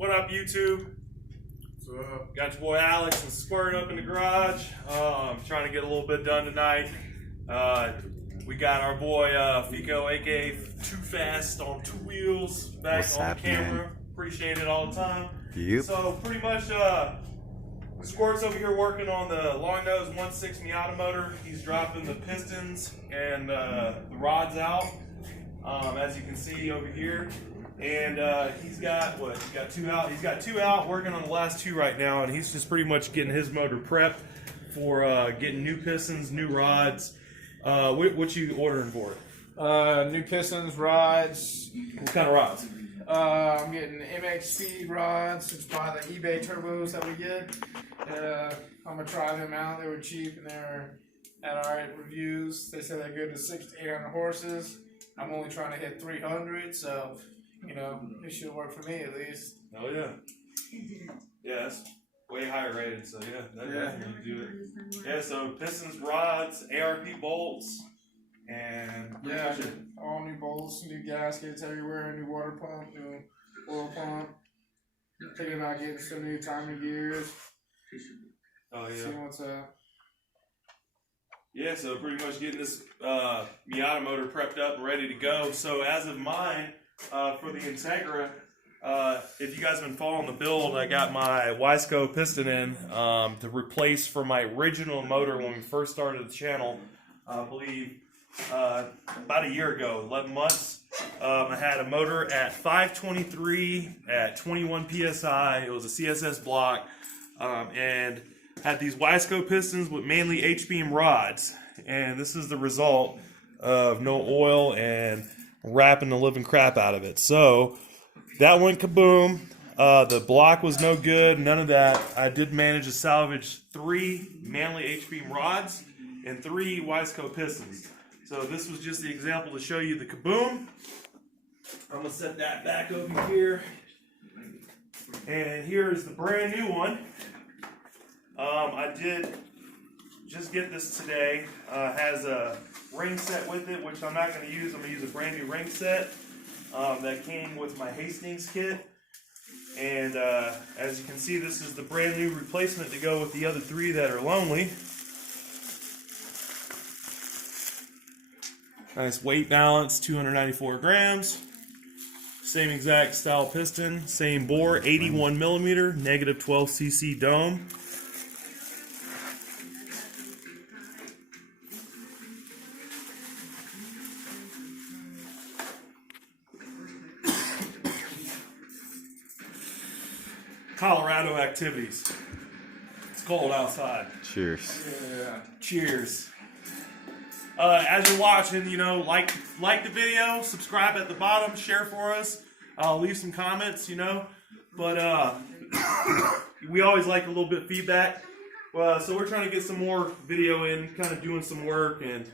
What up, YouTube? Got your boy Alex and Squirt up in the garage. Trying to get a little bit done tonight. We got our boy Fico, aka Too Fast on Two Wheels, back What's on up, the camera. man? Appreciate it all the time. Yep. So pretty much, Squirt's over here working on the long nose 1.6 Miata motor. He's dropping the pistons and the rods out, as you can see over here. And he's got what? He's got two out. He's got two out, working on the last two right now, and he's just pretty much getting his motor prepped for getting new pistons, new rods. What you ordering for it? New pistons, rods. What kind of rods? I'm getting MX Speed rods. It's by the eBay turbos that we get. I'm gonna try them out. They were cheap and they were at alright reviews. They said they're good to 600 to 800 horses. I'm only trying to hit 300, so you know it should work for me at least. Oh yeah. Yeah, that's way higher rated. So yeah, that definitely do it. Yeah, so pistons, rods, ARP bolts, and yeah, all new bolts, new gaskets everywhere, new water pump, new oil pump. Thinking about getting some new timing gears. Oh yeah. See what's up. Yeah, so pretty much getting this Miata motor prepped up and ready to go. So as of mine, for the Integra, if you guys have been following the build, I got my Wiseco piston in to replace for my original motor when we first started the channel, I believe about a year ago, 11 months. I had a motor at 523 at 21 PSI. It was a CSS block, and had these Wiseco pistons with mainly H-beam rods. And this is the result of no oil and wrapping the living crap out of it. So that went kaboom. The block was no good, none of that. I did manage to salvage 3 manly H-beam rods and 3 Wiseco pistons. So this was just the example to show you the kaboom. I'm gonna set that back over here. And here is the brand new one. I did just get this today. Has a ring set with it, which I'm not going to use. I'm going to use a brand new ring set that came with my Hastings kit. And as you can see, this is the brand new replacement to go with the other 3 that are lonely. Nice weight balance, 294 grams. Same exact style piston, same bore, 81 millimeter, negative 12 cc dome. Colorado activities. It's cold outside. Cheers. Yeah. Cheers. As you're watching, you know, like the video, subscribe at the bottom, share for us, leave some comments, you know. But we always like a little bit of feedback. So we're trying to get some more video in, kind of doing some work. And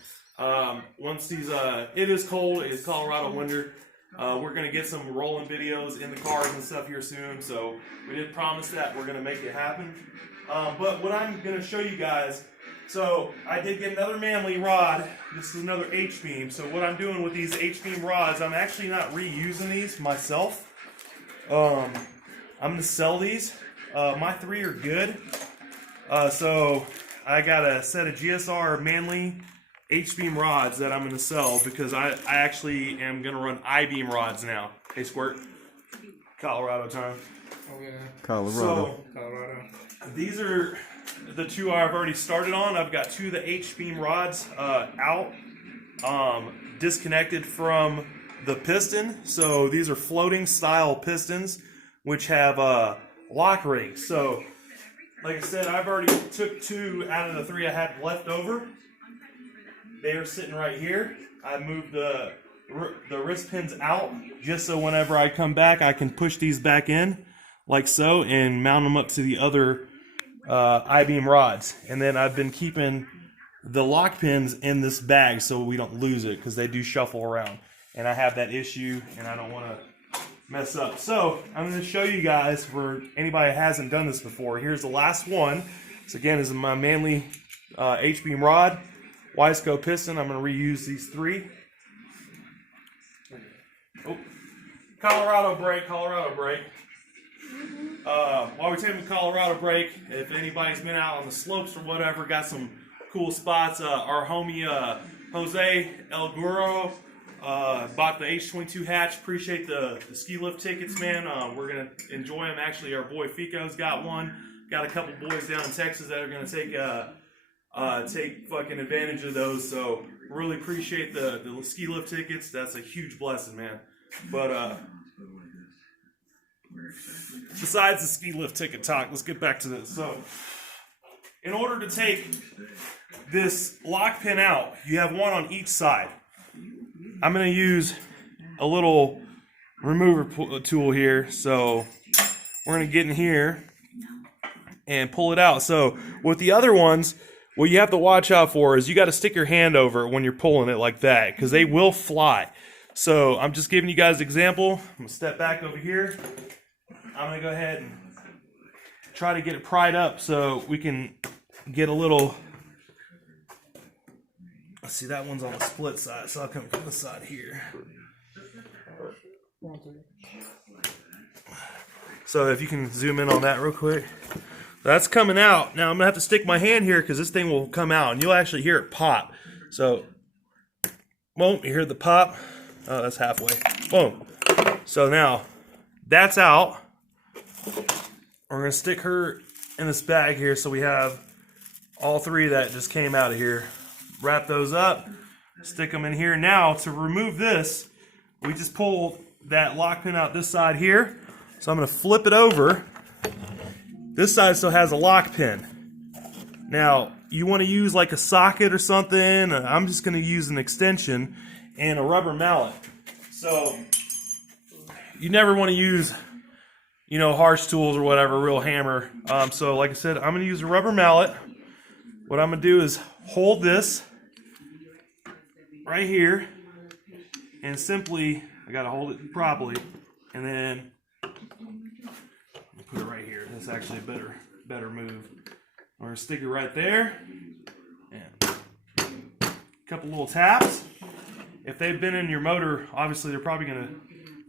once these, it is cold, it's Colorado winter. We're going to get some rolling videos in the cars and stuff here soon, so we did promise that we're going to make it happen. But what I'm going to show you guys, so I did get another manly rod. This is another H-beam. So what I'm doing with these H-beam rods, I'm actually not reusing these myself. I'm going to sell these. My 3 are good. So I got a set of GSR manly H-beam rods that I'm going to sell because I actually am going to run I-beam rods now. Hey, Squirt. Colorado time. Oh yeah. Colorado. So, Colorado. these are the 2 I've already started on. I've got 2 of the H-beam rods out, disconnected from the piston. So these are floating style pistons, which have lock rings. So, like I said, I've already took 2 out of the 3 I had left over. They are sitting right here. I moved the wrist pins out just so whenever I come back, I can push these back in like so and mount them up to the other I-beam rods. And then I've been keeping the lock pins in this bag so we don't lose it because they do shuffle around. And I have that issue and I don't want to mess up. So I'm going to show you guys, for anybody that hasn't done this before, here's the last one. So again, this is my manly H-beam rod. Wiseco piston, I'm going to reuse these 3. Oh. Colorado brake, Colorado brake. While we take a Colorado break, if anybody's been out on the slopes or whatever, got some cool spots. Our homie Jose El Guro bought the H22 hatch. Appreciate the ski lift tickets, man. We're gonna enjoy them. Actually, our boy Fico's got one. Got a couple boys down in Texas that are gonna take fucking advantage of those. So really appreciate the ski lift tickets. That's a huge blessing, man. But besides the ski lift ticket talk, let's get back to this. So, in order to take this lock pin out, you have one on each side. I'm going to use a little remover tool here. So, we're going to get in here and pull it out. So, with the other ones, what you have to watch out for is you got to stick your hand over it when you're pulling it like that, because they will fly. So, I'm just giving you guys an example. I'm going to step back over here. I'm going to go ahead and try to get it pried up so we can get a little... Let's see, that one's on the split side, so I'll come from the side here. So if you can zoom in on that real quick. That's coming out. Now I'm going to have to stick my hand here because this thing will come out, and you'll actually hear it pop. So, boom, you hear the pop. Oh, that's halfway. Boom. So now, that's out. We're going to stick her in this bag here so we have all three that just came out of here. Wrap those up, stick them in here. Now, to remove this, we just pulled that lock pin out this side here. So I'm going to flip it over. This side still has a lock pin. Now, you want to use like a socket or something. I'm just going to use an extension and a rubber mallet. So, you never want to use, you know, harsh tools or whatever, real hammer. So like I said, I'm going to use a rubber mallet. What I'm going to do is hold this right here and simply, I got to hold it properly, and then put it right here. That's actually a better move. We're going to stick it right there, and a couple little taps. If they've been in your motor, obviously they're probably going to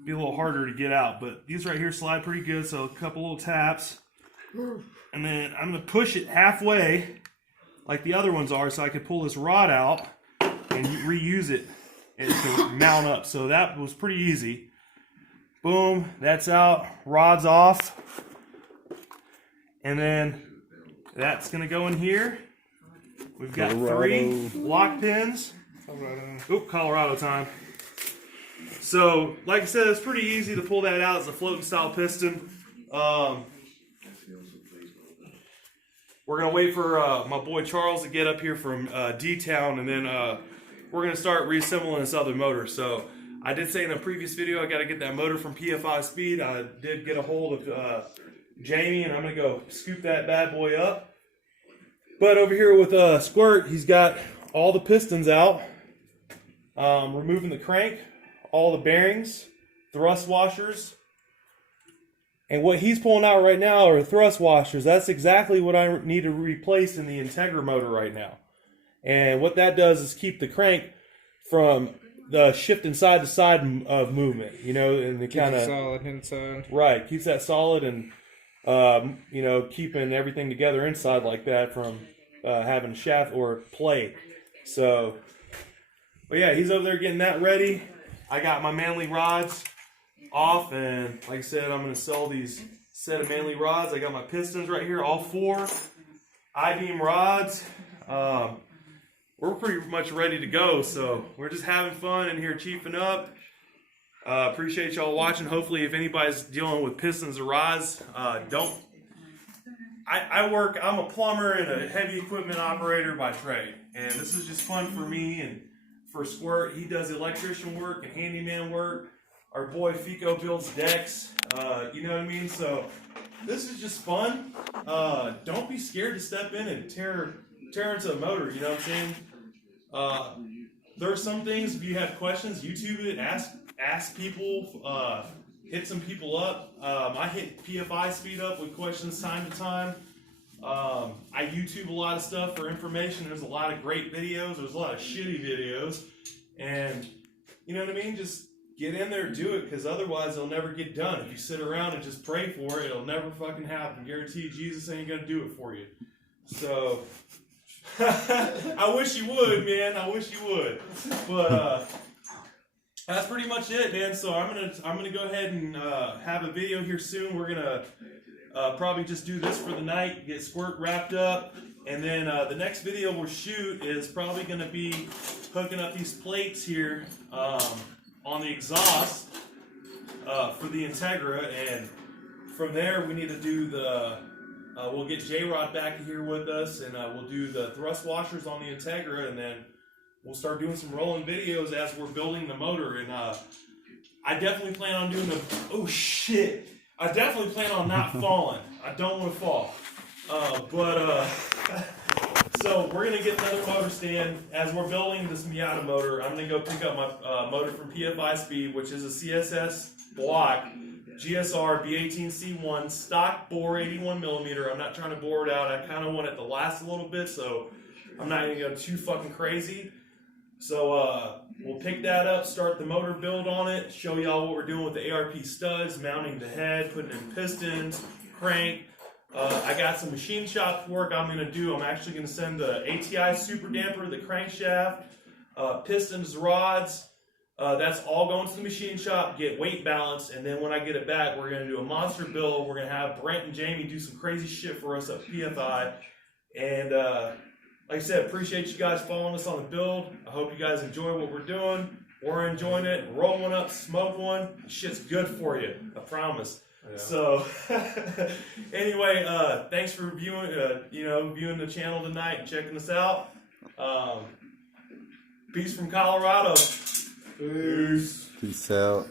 be a little harder to get out, but these right here slide pretty good, so a couple little taps, and then I'm going to push it halfway like the other ones are, so I could pull this rod out and reuse it and to mount up. So that was pretty easy. Boom, that's out, rod's off, and then that's going to go in here. We've got three lock pins. Oop, Colorado time. So, like I said, it's pretty easy to pull that out. It's a floating style piston. We're going to wait for my boy Charles to get up here from D-Town, and then we're going to start reassembling this other motor. So, I did say in a previous video I got to get that motor from PFI Speed. I did get a hold of Jamie, and I'm going to go scoop that bad boy up. But over here with Squirt, he's got all the pistons out, removing the crank, all the bearings, thrust washers. And what he's pulling out right now are thrust washers. That's exactly what I need to replace in the Integra motor right now. And what that does is keep the crank from the shifting side to side of movement, you know, and the kind of solid inside. Right, keeps that solid and you know, keeping everything together inside like that from having shaft or play. So, but yeah, he's over there getting that ready. I got my Manly rods off, and like I said, I'm going to sell these set of Manly rods. I got my pistons right here, all four I-beam rods. We're pretty much ready to go, so we're just having fun in here chiefing up. Appreciate y'all watching. Hopefully, if anybody's dealing with pistons or rods, I'm a plumber and a heavy equipment operator by trade, and this is just fun for me and for Squirt. He does electrician work and handyman work. Our boy Fico builds decks, you know what I mean? So this is just fun. Don't be scared to step in and tear into a motor, you know what I'm saying? There are some things, if you have questions, YouTube it, ask people, hit some people up. I hit PFI Speed up with questions time to time. I YouTube a lot of stuff for information. There's a lot of great videos. There's a lot of shitty videos. And, you know what I mean? Just get in there, do it, because otherwise it'll never get done. If you sit around and just pray for it, it'll never fucking happen. Guarantee you, Jesus ain't gonna do it for you. So I wish you would, man. I wish you would. But that's pretty much it, man. So I'm gonna go ahead and have a video here soon. We're gonna probably just do this for the night, get Squirt wrapped up, and then the next video we'll shoot is probably gonna be hooking up these plates here on the exhaust for the Integra, and from there we need to do the. We'll get J-Rod back here with us, and we'll do the thrust washers on the Integra, and then we'll start doing some rolling videos as we're building the motor. And I definitely plan on doing the. Oh shit! I definitely plan on not falling. I don't want to fall. So we're gonna get another motor stand as we're building this Miata motor. I'm gonna go pick up my motor from PFI Speed, which is a CSS block. GSR B18C1 stock bore 81 millimeter. I'm not trying to bore it out. I kind of want it to last a little bit, so I'm not gonna go too fucking crazy. So we'll pick that up, start the motor build on it, show y'all what we're doing with the ARP studs, mounting the head, putting in pistons, crank. I got some machine shop work I'm gonna do. I'm actually gonna send the ATI super damper, the crankshaft, pistons, rods. That's all going to the machine shop, get weight balanced, and then when I get it back, we're going to do a monster build. We're going to have Brent and Jamie do some crazy shit for us at PFI. And like I said, appreciate you guys following us on the build. I hope you guys enjoy what we're doing. We're enjoying it. Roll one up, smoke one. Shit's good for you. I promise. Yeah. So anyway, thanks for viewing, viewing the channel tonight and checking us out. Peace from Colorado. Peace. Peace out.